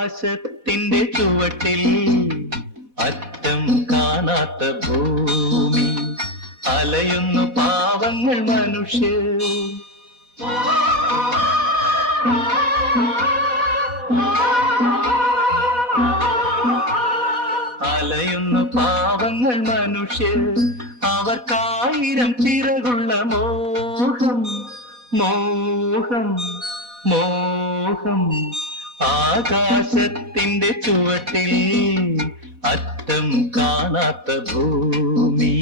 ആകാശത്തിന്റെ ചുവട്ടിൽ അറ്റം കാണാത്ത ഭൂമി അലയുന്നു പാവങ്ങൾ മനുഷ്യർ. അലയുന്നു പാവങ്ങൾ മനുഷ്യർ, അവർക്കായിരം ചിറകുള്ള മോഹം മോഹം മോഹം. ആകാശത്തിന്റെ ചുവട്ടിൽ അറ്റം കാണാത്ത ഭൂമി.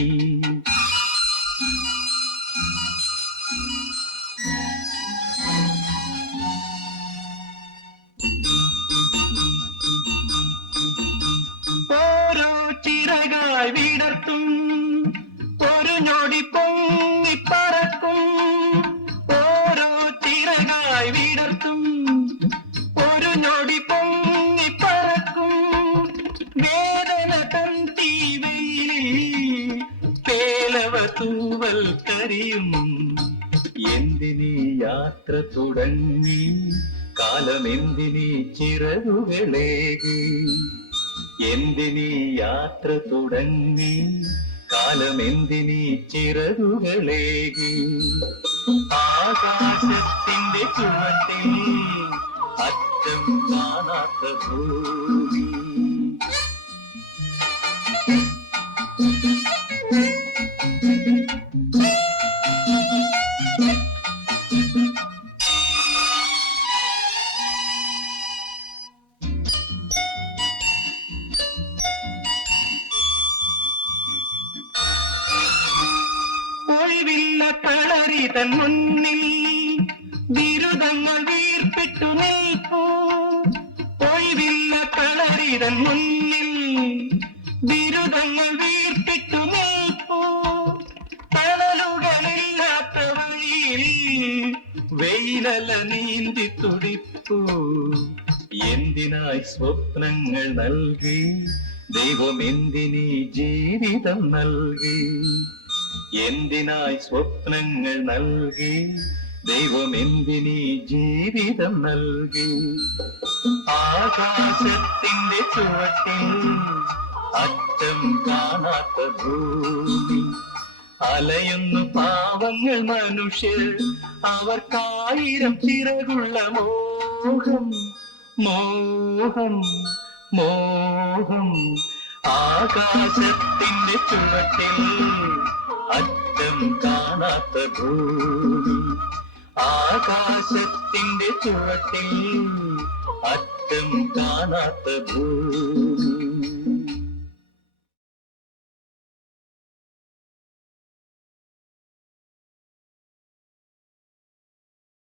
ഓരോ ചിറകായി വിടർത്തും ഒരു ഞൊടി പൊങ്ങിപ്പറക്കും. ഓരോ ചിറകായി വിടർത്തും ഒരു ഞൊടി പൊങ്ങിപ്പറക്കും. വേദന തൻ തീവെയിലിൽ പേലവ തൂവൽ കരിയും. എന്തിനീ യാത്ര തുടങ്ങി, കാലമെന്തിനീ ചിറകുകളേകി. എന്തിനീ യാത്ര തുടങ്ങി, കാലമെന്തിനീ ചിറകുകളേകി. ആകാശത്തിന്റെ ചുവട്ടിൽ അറ്റം കാണാത്ത ഭൂമി. ഒഴിവില്ല കളരി തൻ മുന്നിൽ ബിരുദങ്ങൾ വീർപ്പിട്ടു നിൽപ്പൂ. ഒഴിവില്ല കളരി തൻ മുന്നിൽ ബിരുദങ്ങൾ വീർപ്പിട്ടു നിൽപ്പൂ. തണലുകളില്ലാത്ത വഴിയിൽ വെയിലല നീന്തി തുടിപ്പൂ. എന്തിനായി സ്വപ്നങ്ങൾ നൽകി ദൈവം, എന്തിനീ ജീവിതം നൽകി. എന്തിനായി സ്വപ്നങ്ങൾ നൽകി ദൈവം, എന്തിനീ ജീവിതം നൽകി. ആകാശത്തിന്റെ ചുവട്ടിൽ അറ്റം കാണാത്ത ഭൂമി അലയുന്നു പാവങ്ങൾ മനുഷ്യർ, അവർക്കായിരം ചിറകുള്ള മോഹം മോഹം മോഹം. ആകാശത്തിന്റെ ചുവട്ടിൽ അറ്റം കാണാത്ത ഭൂമി. ആകാശത്തിന്റെ ചുവട്ടിൽ അറ്റം കാണാത്ത ഭൂമി.